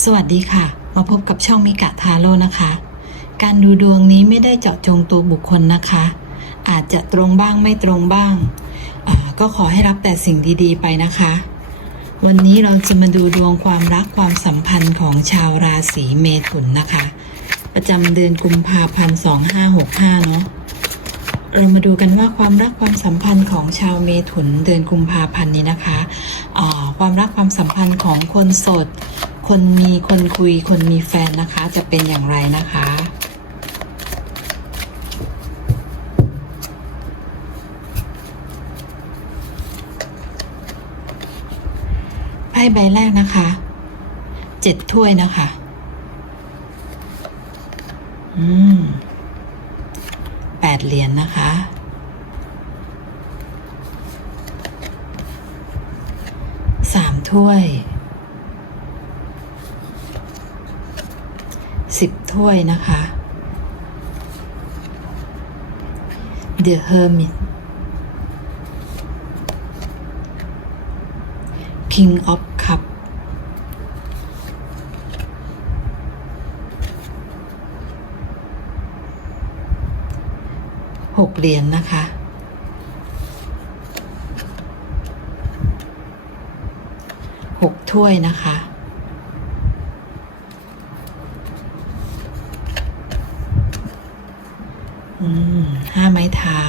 สวัสดีค่ะ มาพบกับช่องมิกะทาโร่นะคะ การดูดวงนี้ไม่ได้เจาะจงตัวบุคคลนะคะ อาจจะตรงบ้างไม่ตรงบ้างาก็ขอให้รับแต่สิ่งดีๆไปนะคะ วันนี้เราจะมาดูดวงความรักความสัมพันธ์ของชาวราศีเมถุนนะคะ ประจำเดือนกุมภาพันธ์2565 เนาะเรามาดูกันว่าความรักความสัมพันธ์ของชาวเมถุนเดือนกุมภาพันธ์นี้นะคะ ความรักความสัมพันธ์ของคนโสด คนมีคนคุยคนมีแฟนนะคะ จะเป็นอย่างไรนะคะ ไพ่ใบแรกนะคะเจ็ดถ้วยนะคะ อืมแปดเหรียญนนะคะสามถ้วย สิบ ถ้วยนะคะ The Hermit King of Cup หกเหรียญนะคะ หกถ้วยนะคะ อืม ห้าไม้เท้า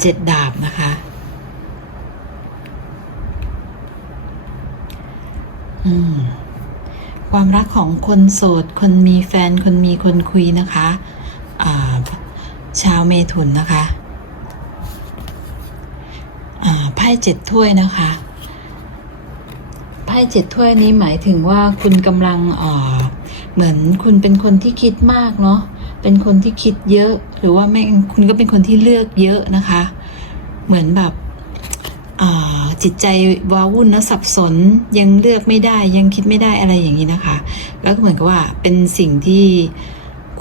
เจ็ดดาบนะคะ อืม ความรักของคนโสด คนมีแฟน คนมีคนคุยนะคะ อ่า ชาวเมถุนนะคะ อ่า ไพ่เจ็ดถ้วยนะคะ ไพ่เจ็ดถ้วยนี้หมายถึงว่าคุณกำลังเหมือนคุณเป็นคนที่คิดมากเนาะเป็นคนที่คิดเยอะ หรือว่าไม่คุณก็เป็นคนที่เลือกเยอะนะคะ เหมือนแบบอ่าจิตใจว้าวุ่นและสับสนยังเลือกไม่ได้ยังคิดไม่ได้อะไรอย่างนี้นะคะ แล้วก็เหมือนกับว่าเป็นสิ่งที่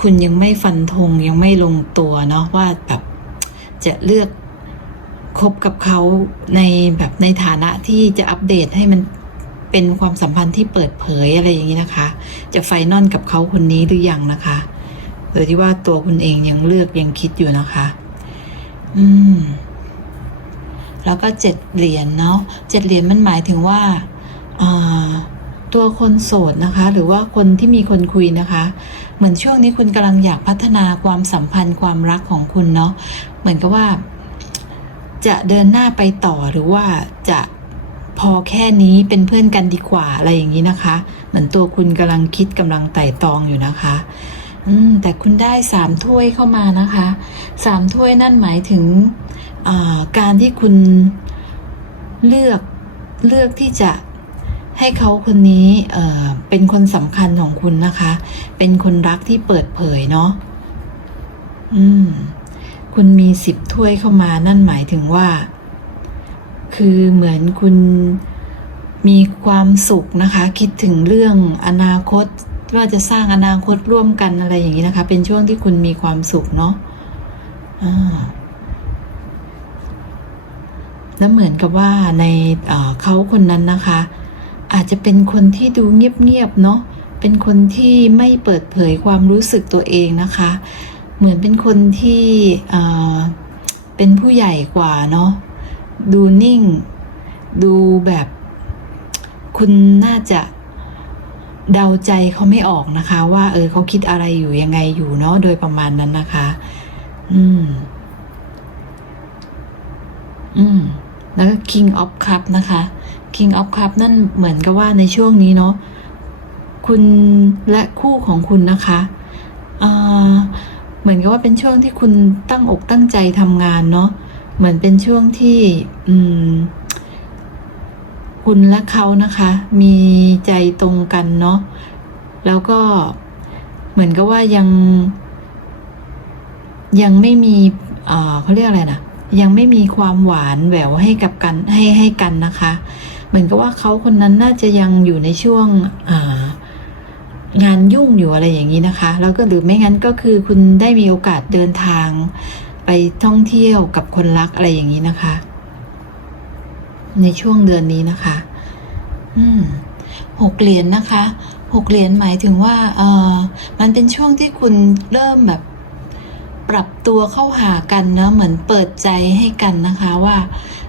คุณยังไม่ฟันธงยังไม่ลงตัวเนาะว่าแบบจะเลือกคบกับเขาในแบบในฐานะที่จะอัปเดตให้มัน เป็นความสัมพันธ์ที่เปิดเผยอะไรอย่างนี้นะคะ จะไฟนอลกับเขาคนนี้หรือยังนะคะ โดยที่ว่าตัวคุณเองยังเลือกยังคิดอยู่นะคะ อืม แล้วก็เจ็ดเหรียญเนาะเจ็ดเหรียญมันหมายถึงว่าตัวคนโสดนะคะ หรือว่าคนที่มีคนคุยนะคะ เหมือนช่วงนี้คุณกำลังอยากพัฒนาความสัมพันธ์ความรักของคุณเนาะเหมือนกับว่า จะเดินหน้าไปต่อหรือว่าจะ พอแค่นี้เป็นเพื่อนกันดีกว่าอะไรอย่างนี้นะคะ เหมือนตัวคุณกำลังคิดกำลังไต่ตองอยู่นะคะ อืม แต่คุณได้สามถ้วยเข้ามานะคะสามถ้วยนั่นหมายถึงการที่คุณเลือกเลือกที่จะให้เขาคนนี้เเป็นคนสำคัญของคุณนะคะ เป็นคนรักที่เปิดเผยเนาะอืม คุณมีสิบถ้วยเข้ามานั่นหมายถึงว่า คือเหมือนคุณมีความสุขนะคะ คิดถึงเรื่องอนาคตว่าจะสร้างอนาคตร่วมกันอะไรอย่างนี้นะคะ เป็นช่วงที่คุณมีความสุขเนาะแล้วเหมือนกับว่าในเเขาคนนั้นนะคะ อาจจะเป็นคนที่ดูเงียบๆเนาะเป็นคนที่ไม่เปิดเผยความรู้สึกตัวเองนะคะ เหมือนเป็นคนที่เเป็นผู้ใหญ่กว่าเนาะ ดูนิ่ง ดูแบบ คุณน่าจะเดาใจเขาไม่ออกนะคะ ว่า เออเขาคิดอะไรอยู่ยังไงอยู่เนาะโดยประมาณนั้นนะคะ อืม อืม แล้วก็ King of Cup นะคะ King of Cup นั่นเหมือนกับว่าในช่วงนี้เนาะคุณและคู่ของคุณนะคะเหมือนกับว่าเป็นช่วงที่คุณตั้งอกตั้งใจทำงานเนาะ เหมือนเป็นช่วงที่อืมคุณและเขานะคะ มีใจตรงกันเนาะแล้วก็เหมือนกับว่ายัง ยังไม่มีเขาเรียกอะไรนะยังไม่มีความหวานแหววให้กับกันให้ให้กันนะคะ เหมือนกับว่าเขาคนนั้นน่าจะยังอยู่ในช่วงงานยุ่งอยู่อะไรอย่างนี้นะคะ แล้วก็หรือไม่งั้นก็คือคุณได้มีโอกาสเดินทาง ไปท่องเที่ยวกับคนรักอะไรอย่างนี้นะคะ ในช่วงเดือนนี้นะคะ อืมหกเหรียญนะคะหกเหรียญหมายถึงว่าเออมันเป็นช่วงที่คุณเริ่มแบบปรับตัวเข้าหากันเนอะเหมือนเปิดใจให้กันนะคะว่า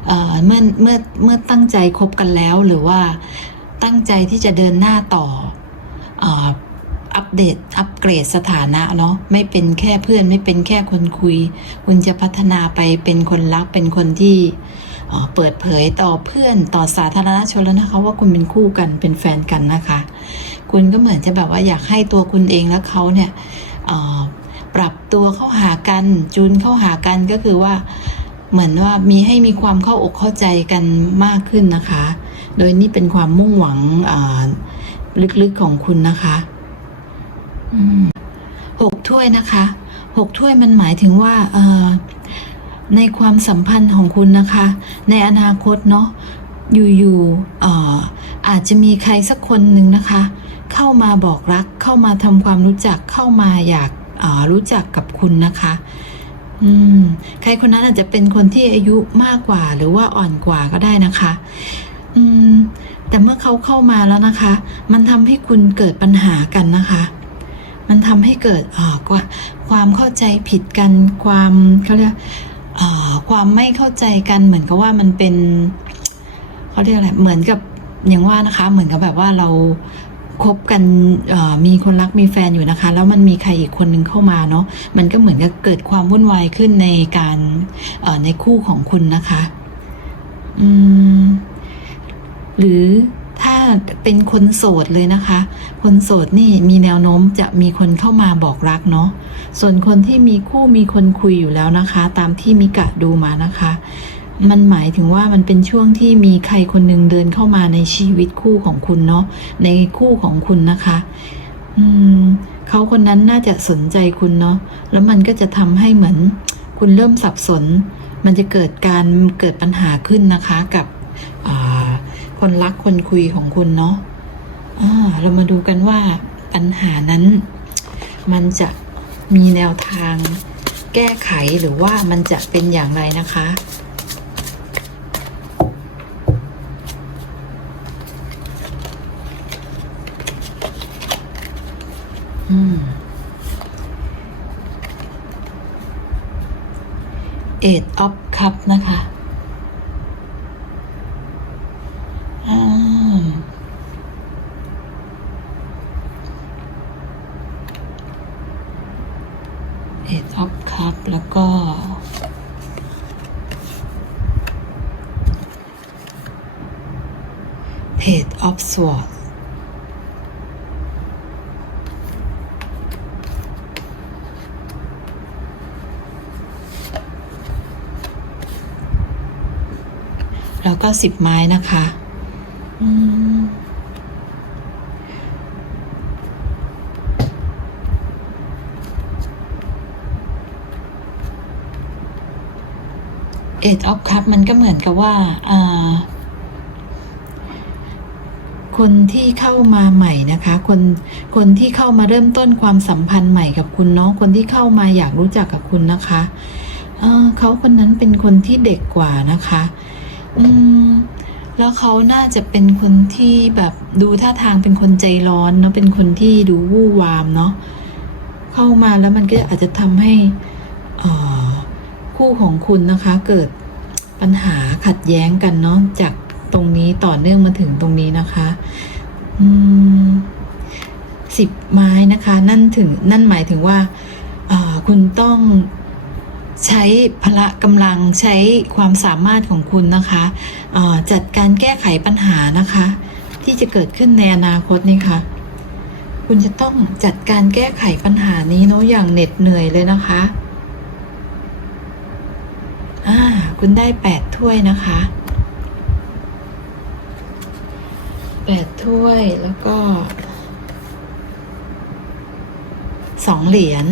เออเมื่อเมื่อเมื่อตั้งใจคบกันแล้วหรือว่าตั้งใจที่จะเดินหน้าต่ออ อัปเดต อัปเกรดสถานะเนาะไม่เป็นแค่เพื่อนไม่เป็นแค่คนคุย คุณจะพัฒนาไปเป็นคนรักเป็นคนที่เปิดเผยต่อเพื่อนต่อสาธารณชนแล้วนะคะ ว่าคุณเป็นคู่กันเป็นแฟนกันนะคะ คุณก็เหมือนจะแบบว่าอยากให้ตัวคุณเองและเขาเนี่ยปรับตัวเข้าหากันจูนเข้าหากันก็คือว่าเหมือนว่ามีให้มีความเข้าอกเข้าใจกันมากขึ้นนะคะ โดยนี่เป็นความมุ่งหวังลึกๆของคุณนะคะ หกถ้วยนะคะหกถ้วยมันหมายถึงว่าในความสัมพันธ์ของคุณนะคะ ในอนาคตเนาะอยู่ๆอออาจจะมีใครสักคนหนึ่งนะคะ เข้ามาบอกรักเข้ามาทำความรู้จักเข้ามาอยากออรู้จักกับคุณนะคะใครคนนั้นอาจจะเป็นคนที่อายุมากกว่าหรือว่าอ่อนกว่าก็ได้นะคะ แต่เมื่อเขาเข้ามาแล้วนะคะ มันทำให้คุณเกิดปัญหากันนะคะ มันทำให้เกิดอความเข้าใจผิดกันความเขาเรียกความไม่เข้าใจกันเหมือนกับว่ามันเป็นเขาเรียกอะไรเหมือนกับอย่างว่านะคะ เหมือนกับแบบว่าเราคบกันมีคนรักมีแฟนอยู่นะคะ แล้วมันมีใครอีกคนนึงเข้ามาเนาะมันก็เหมือนกับเกิดความวุ่นวายขึ้นในการในคู่ของคุณนะคะ อืม หรือ เป็นคนโสดเลยนะคะ คนโสดนี่มีแนวโน้มจะมีคนเข้ามาบอกรักเนาะส่วนคนที่มีคู่มีคนคุยอยู่แล้วนะคะ ตามที่มิกะดูมานะคะ มันหมายถึงว่ามันเป็นช่วงที่มีใครคนหนึ่งเดินเข้ามาในชีวิตคู่ของคุณเนาะในคู่ของคุณนะคะ อืมเขาคนนั้นน่าจะสนใจคุณเนาะแล้วมันก็จะทำให้เหมือน คุณเริ่มสับสน มันจะเกิดการเกิดปัญหาขึ้นนะคะกับ คนรักคนคุยของคุณเนาะอ่าเรามาดูกันว่าปัญหานั้น มันจะมีแนวทางแก้ไขหรือว่ามันจะเป็นอย่างไรนะคะ อืม Eight of Cup นะคะอืม Eight of Cup แล้วก็ Page of Swords แล้วก็สิบไม้นะคะเอ็ดออฟคัพมันก็เหมือนกับว่าอ่า คนที่เข้ามาใหม่นะคะ คนคนที่เข้ามาเริ่มต้นความสัมพันธ์ใหม่กับคุณเนาะคนที่เข้ามาอยากรู้จักกับคุณนะคะเเขาคนนั้นเป็นคนที่เด็กกว่านะคะ อืมแล้วเขาน่าจะเป็นคนที่แบบดูท่าทางเป็นคนใจร้อนเนาะเป็นคนที่ดูวู่วามเนาะเข้ามาแล้วมันก็อาจจะทำให้ออคู่ของคุณนะคะ เกิดปัญหาขัดแย้งกันเนาะจาก ตรงนี้ต่อเนื่องมาถึงตรงนี้นะคะสิบไม้นะคะ นั่นถึงนั่นหมายถึงว่าคุณต้องใช้พละกำลังใช้ความสามารถของคุณนะคะจัดการแก้ไขปัญหานะคะ ที่จะเกิดขึ้นในอนาคตนี่ค่ะ คุณจะต้องจัดการแก้ไขปัญหานี้เนาะอย่างเหน็ดเหนื่อยเลยนะคะอ่าคุณได้แปดถ้วยนะคะแป ดถ้วยแล้วก็สองเหรียญ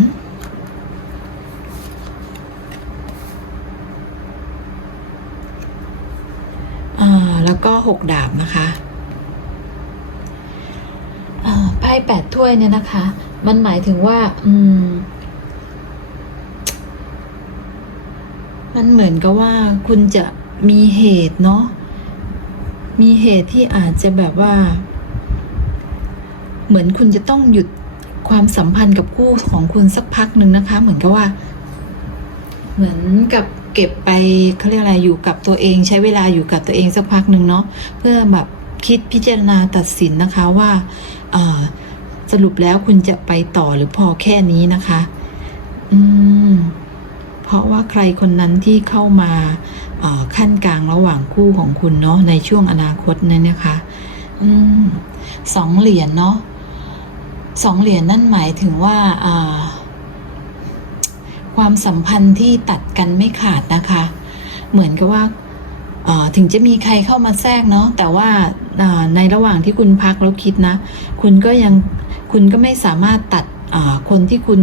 อ่าแล้วก็หกดาบนะคะอ่าไพ่แปดถ้วยเนี่ยนะคะ มันหมายถึงว่า อืม มันเหมือนกับว่าคุณจะมีเหตุเนาะ มีเหตุที่อาจจะแบบว่า เหมือนคุณจะต้องหยุดความสัมพันธ์กับคู่ของคุณสักพักหนึ่งนะคะ เหมือนกับว่า เหมือนกับเก็บไปเขาเรียกอะไรอยู่กับตัวเองใช้เวลาอยู่กับตัวเองสักพักหนึ่งเนาะเพื่อแบบคิดพิจารณาตัดสินนะคะว่าสรุปแล้วคุณจะไปต่อหรือพอแค่นี้นะคะ อืม เพราะว่าใครคนนั้นที่เข้ามา ขั้นกลางระหว่างคู่ของคุณเนาะในช่วงอนาคตเนี่ยนะคะอสองเหรียญเนาะสองเหรียญนั่นหมายถึงว่าความสัมพันธ์ที่ตัดกันไม่ขาดนะคะ เหมือนกับว่าถึงจะมีใครเข้ามาแทรกเนาะแต่ว่าในระหว่างที่คุณพักแล้วคิดนะ คุณก็ยังคุณก็ไม่สามารถตัดคนที่คุณ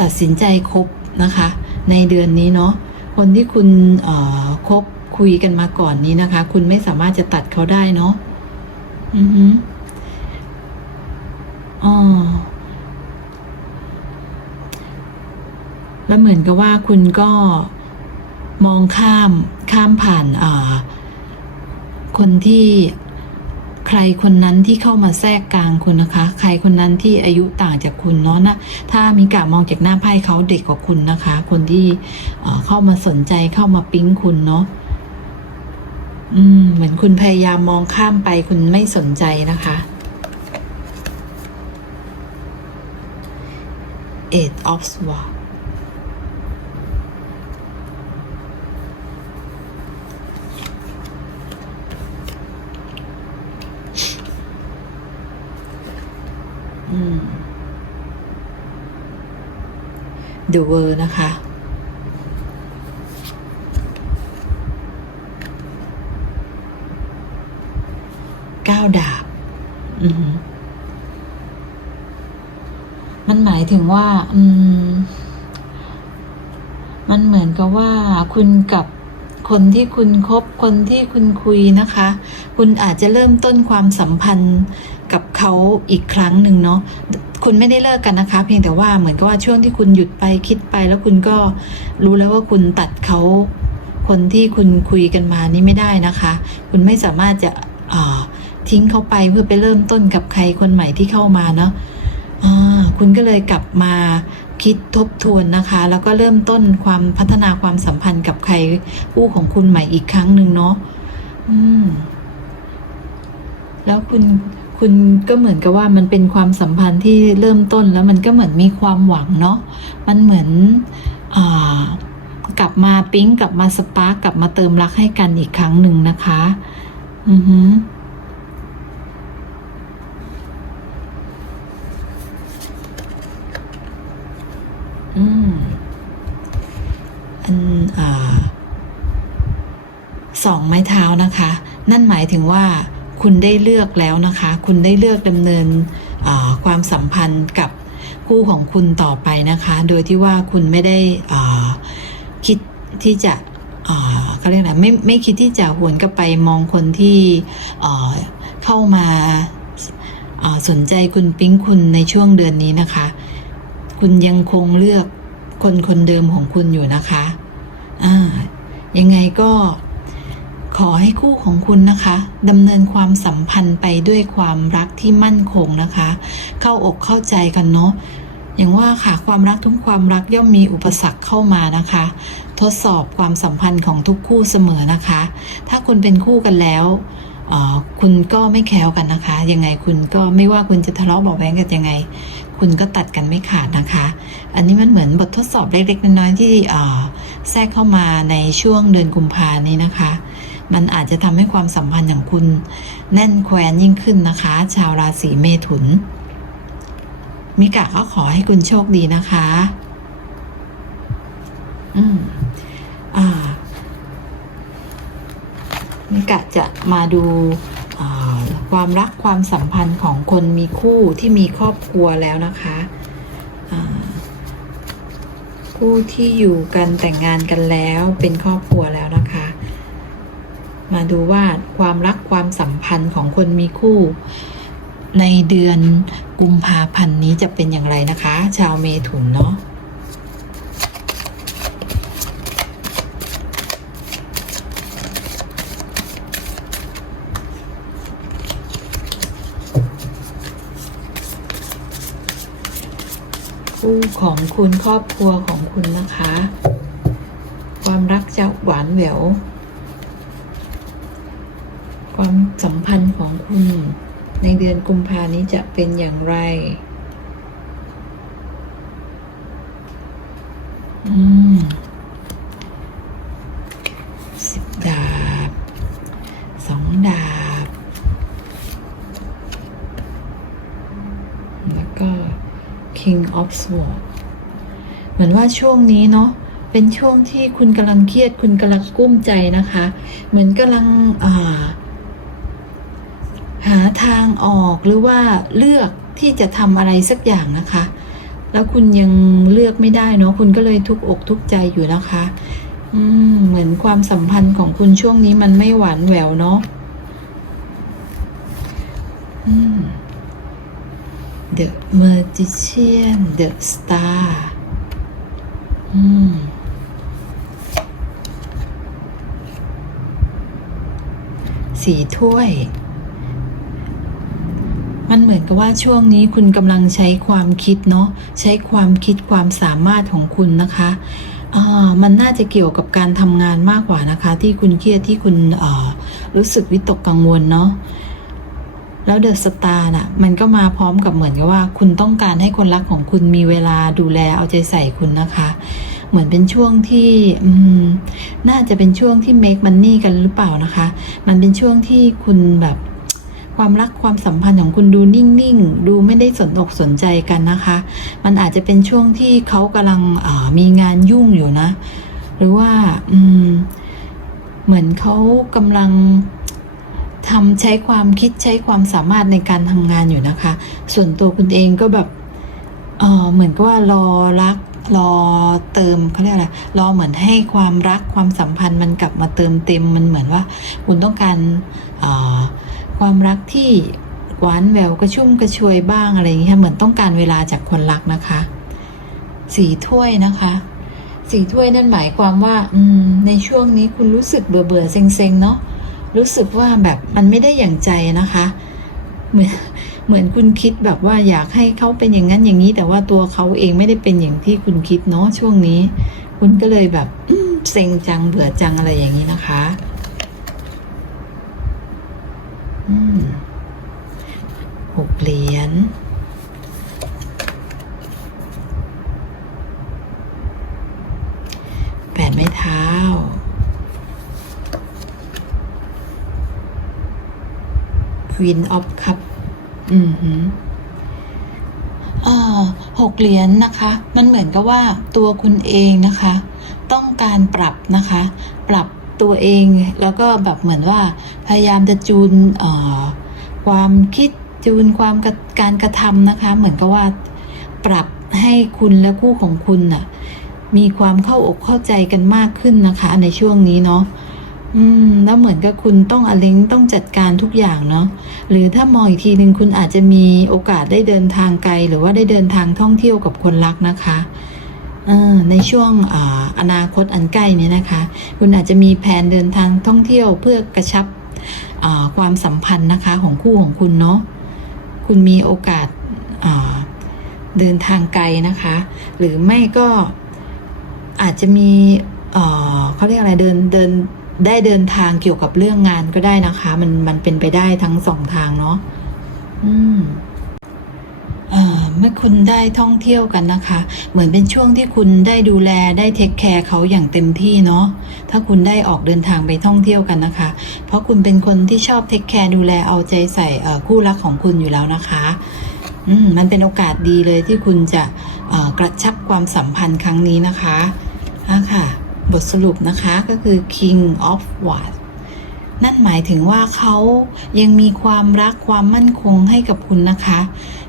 ตัดสินใจคบนะคะ ในเดือนนี้เนาะ คนที่คุณเอ่อคบคุยกันมาก่อนนี้นะคะ คุณไม่สามารถจะตัดเขาได้เนาะอือฮึอ๋อแล้วเหมือนกับว่าคุณก็มองข้ามข้ามผ่านอ่าคนที่ ใครคนนั้นที่เข้ามาแทรกกลางคุณนะคะ ใครคนนั้นที่อายุต่างจากคุณเนาะนะถ้ามีกะมองจากหน้าไพ่เขาเด็กกว่าคุณนะคะ คนที่เอ่อเข้ามาสนใจเข้ามาปิ๊งคุณเนาะอืมเหมือนคุณพยายามมองข้ามไปคุณไม่สนใจนะคะ Eight of Swords อืม The World นะคะ เก้าดาบอืมันหมายถึงว่า อืม มันเหมือนกับว่าคุณกับ คนที่คุณคบคนที่คุณคุยนะคะ คุณอาจจะเริ่มต้นความสัมพันธ์กับเขาอีกครั้งหนึ่งเนาะคุณไม่ได้เลิกกันนะคะ เพียงแต่ว่าเหมือนกับว่าช่วงที่คุณหยุดไปคิดไป แล้วคุณก็รู้แล้วว่าคุณตัดเขาคนที่คุณคุยกันมานี่ไม่ได้นะคะ คุณไม่สามารถจะทิ้งเขาไปเพื่อไปเริ่มต้นกับใครคนใหม่ที่เข้ามาเนาะคุณก็เลยกลับมา คิดทบทวนนะคะ แล้วก็เริ่มต้นความพัฒนาความสัมพันธ์กับใครคู่ของคุณใหม่อีกครั้งหนึ่งเนาะอืม แล้วคุณคุณก็เหมือนกับว่ามันเป็นความสัมพันธ์ที่เริ่มต้นแล้วมันก็เหมือนมีความหวังเนาะมันเหมือนอ่ากลับมาปิ๊งกลับมาสปาร์กกลับมาเติมรักให้กันอีกครั้งหนึ่งนะคะ อือฮึอื มอันอ่าสองไม้เท้านะคะ นั่นหมายถึงว่าคุณได้เลือกแล้วนะคะ คุณได้เลือกดำเนินความสัมพันธ์กับคู่ของคุณต่อไปนะคะ โดยที่ว่าคุณไม่ได้อ่าคิดที่จะอ่าเขาเรียกอะไรไม่ไม่คิดที่จะหวนกลับไปมองคนที่เข้ามาสนใจคุณปิ๊งคุณในช่วงเดือนนี้นะคะ คุณยังคงเลือกคนคนเดิมของคุณอยู่นะคะ อ่า ยังไงก็ขอให้คู่ของคุณนะคะดำเนินความสัมพันธ์ไปด้วยความรักที่มั่นคงนะคะ เข้าอกเข้าใจกันเนาะอย่างว่าค่ะความรักทุกความรักย่อมมีอุปสรรคเข้ามานะคะ ทดสอบความสัมพันธ์ของทุกคู่เสมอนะคะ ถ้าคุณเป็นคู่กันแล้ว คุณก็ไม่แคล้วกันนะคะ ยังไงคุณก็ไม่ว่าคุณจะทะเลาะเบาะแว้งกันยังไง คุณก็ตัดกันไม่ขาดนะคะ อันนี้มันเหมือนบททดสอบเล็กๆน้อยๆที่แทรกเข้ามาในช่วงเดือนกุมภานี้นะคะ มันอาจจะทำให้ความสัมพันธ์ของคุณแน่นแควนยิ่งขึ้นนะคะ ชาวราศีเมถุน มิกะก็ขอให้คุณโชคดีนะคะ อืม อ่า มิกะจะมาดูความรักความสัมพันธ์ของคนมีคู่ที่มีครอบครัวแล้วนะคะคู่ที่อยู่กันแต่งงานกันแล้วเป็นครอบครัวแล้วนะคะ มาดูว่าความรักความสัมพันธ์ของคนมีคู่ ในเดือนกุมภาพันธ์นี้จะเป็นอย่างไรนะคะ ชาวเมถุนเนาะ คู่ของคุณครอบครัวของคุณนะคะ ความรักจะหวานแหวว ความสัมพันธ์ของคุณ ในเดือนกุมภานี้จะเป็นอย่างไรอืมสิบดาบ สองดาบ แล้วก็ King of Swords เหมือนว่าช่วงนี้เนาะเป็นช่วงที่คุณกำลังเครียด คุณกำลังกุ้มใจนะคะ เหมือนกำลังาหาทางออกหรือว่าเลือกที่จะทำอะไรสักอย่างนะคะ แล้วคุณยังเลือกไม่ได้เนาะคุณก็เลยทุกอกทุกใจอยู่นะคะอืมเหมือนความสัมพันธ์ของคุณช่วงนี้มันไม่หวานแหววเนาะอืม The Magician The Star อืมสีถ้วย มันเหมือนกับว่าช่วงนี้คุณกำลังใช้ความคิดเนาะใช้ความคิดความสามารถของคุณนะคะอ่ามันน่าจะเกี่ยวกับการทำงานมากกว่านะคะ ที่คุณเครียดที่คุณอ่อรู้สึกวิตกกังวลเนาะ แล้วเดอะสตาร์น่ะมันก็มาพร้อมกับเหมือนกับว่า คุณต้องการให้คนรักของคุณมีเวลาดูแลเอาใจใส่คุณนะคะ เหมือนเป็นช่วงที่น่าจะเป็นช่วงที่ make money กันหรือเปล่านะคะ มันเป็นช่วงที่คุณแบบความรักความสัมพันธ์ของคุณดูนิ่งๆ ดูไม่ได้สนอกสนใจกันนะคะ มันอาจจะเป็นช่วงที่เขากำลังมีงานยุ่งอยู่นะ หรือว่าเหมือนเขากำลัง ทำใช้ความคิดใช้ความสามารถในการทำงานอยู่นะคะ ส่วนตัวคุณเองก็แบบเออเหมือนกับว่ารอรักรอเติมเขาเรียกอะไรรอเหมือนให้ความรักความสัมพันธ์มันกลับมาเติมเต็มมันเหมือนว่า คุณต้องการเอ่อความรักที่หวานแหววกระชุ่มกระชวยบ้างอะไรอย่างเงี้ยเหมือนต้องการเวลาจากคนรักนะคะสีถ้วยนะคะสีถ้วยนั่นหมายความว่าอืมในช่วงนี้คุณรู้สึกเบื่อเบื่อเซ็งเซ็งเนาะ รู้สึกว่าแบบมันไม่ได้อย่างใจนะคะ เหมือนเหมือนคุณคิดแบบว่าอยากให้เขาเป็นอย่างนั้นอย่างนี้ แต่ว่าตัวเขาเองไม่ได้เป็นอย่างที่คุณคิดเนาะช่วงนี้ คุณก็เลยแบบเซ็งจังเบื่อจังอะไรอย่างนี้นะคะหกเหรียญแปดไม้เท้า Queen of Cup อืมอ่าหกเหรียญนะคะ มันเหมือนกับว่าตัวคุณเองนะคะ ต้องการปรับนะคะ ปรับตัวเองแล้วก็แบบเหมือนว่า พยายามจะจูนเอ่อความคิดจูนความกการกระทำนะคะ เหมือนกับว่าปรับให้คุณและคู่ของคุณน่ะมีความเข้าอกเข้าใจกันมากขึ้นนะคะ ในช่วงนี้เนาะ อืม แล้วเหมือนกับคุณต้องอเล้งต้องจัดการทุกอย่างเนาะหรือถ้ามองอีกทีหนึ่งคุณอาจจะมีโอกาสได้เดินทางไกล หรือว่าได้เดินทางท่องเที่ยวกับคนรักนะคะในช่วงออนาคตอันใกล้นี้นะคะ คุณอาจจะมีแผนเดินทางท่องเที่ยวเพื่อกระชับความสัมพันธ์นะคะของคู่ของคุณเนาะคุณมีโอกาสาเดินทางไกลนะคะ หรือไม่ก็อาจจะมีเขาเรียกอะไรเดินเดิน ได้เดินทางเกี่ยวกับเรื่องงานก็ได้นะคะ มันมันเป็นไปได้ทั้งสองทางเนาะอืมเอ่อเมื่อคุณได้ท่องเที่ยวกันนะคะ เหมือนเป็นช่วงที่คุณได้ดูแลได้เทคแคร์เขาอย่างเต็มที่เนาะถ้าคุณได้ออกเดินทางไปท่องเที่ยวกันนะคะ เพราะคุณเป็นคนที่ชอบเทคแคร์ดูแลเอาใจใส่คู่รักของคุณอยู่แล้วนะคะอืมมันเป็นโอกาสดีเลยที่คุณจะกระชับความสัมพันธ์ครั้งนี้นะคะอะค่ะ บทสรุปนะคะก็คือ King of Wands นั่นหมายถึงว่าเขายังมีความรักความมั่นคงให้กับคุณนะคะ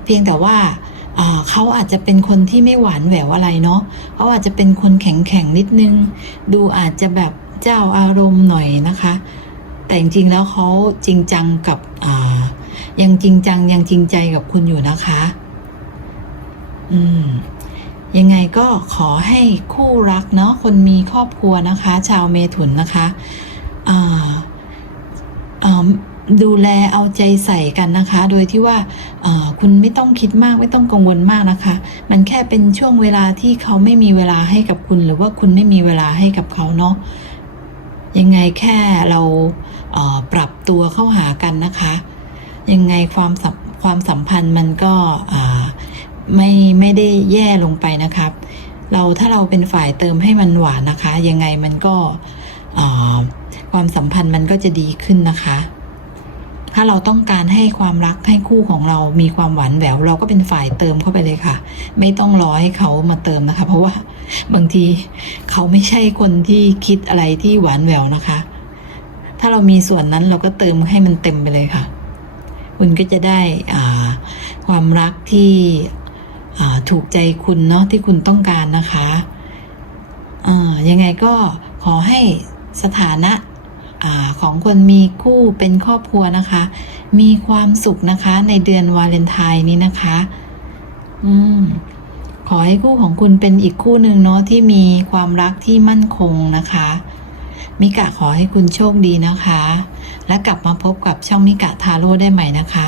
เพียงแต่ว่าเขาอาจจะเป็นคนที่ไม่หวานแหววอะไรเนาะเขาอาจจะเป็นคนแข็งแข็งนิดนึง ดูอาจจะแบบเจ้าอารมณ์หน่อยนะคะ แต่จริงๆแล้วเขาจริงจังกับอ่ายังจริงจังยังจริงใจกับคุณอยู่นะคะ อืม ยังไงก็ขอให้คู่รักเนาะคนมีครอบครัวนะคะ ชาวเมถุนนะคะดูแลเอาใจใส่กันนะคะ โดยที่ว่าคุณไม่ต้องคิดมากไม่ต้องกังวลมากนะคะ มันแค่เป็นช่วงเวลาที่เขาไม่มีเวลาให้กับคุณ หรือว่าคุณไม่มีเวลาให้กับเขาเนาะยังไงแค่เราเปรับตัวเข้าหากันนะคะ ยังไงความสัมความสัมพันธ์มันก็อ่า ไม่ไม่ได้แย่ลงไปนะครับ เราถ้าเราเป็นฝ่ายเติมให้มันหวานนะคะ ยังไงมันก็ความสัมพันธ์มันก็จะดีขึ้นนะคะ ถ้าเราต้องการให้ความรักให้คู่ของเรามีความหวานแหววเราก็เป็นฝ่ายเติมเข้าไปเลยค่ะ ไม่ต้องรอให้เขามาเติมนะคะ เพราะว่าบางทีเขาไม่ใช่คนที่คิดอะไรที่หวานแหววนะคะ ถ้าเรามีส่วนนั้นเราก็เติมให้มันเต็มไปเลยค่ะ คุณก็จะได้ความรักที่ ถูกใจคุณเนาะที่คุณต้องการนะคะยังไงก็ขอให้สถานะอของคนมีคู่เป็นครอบครัวนะคะ มีความสุขนะคะในเดือนวาเลนไทน์นี้นะคะ อืมขอให้คู่ของคุณเป็นอีกคู่หนึ่งเนาะที่มีความรักที่มั่นคงนะคะมิกะขอให้คุณโชคดีนะคะ และกลับมาพบกับช่องมิกะทาโร่ได้ใหม่นะคะ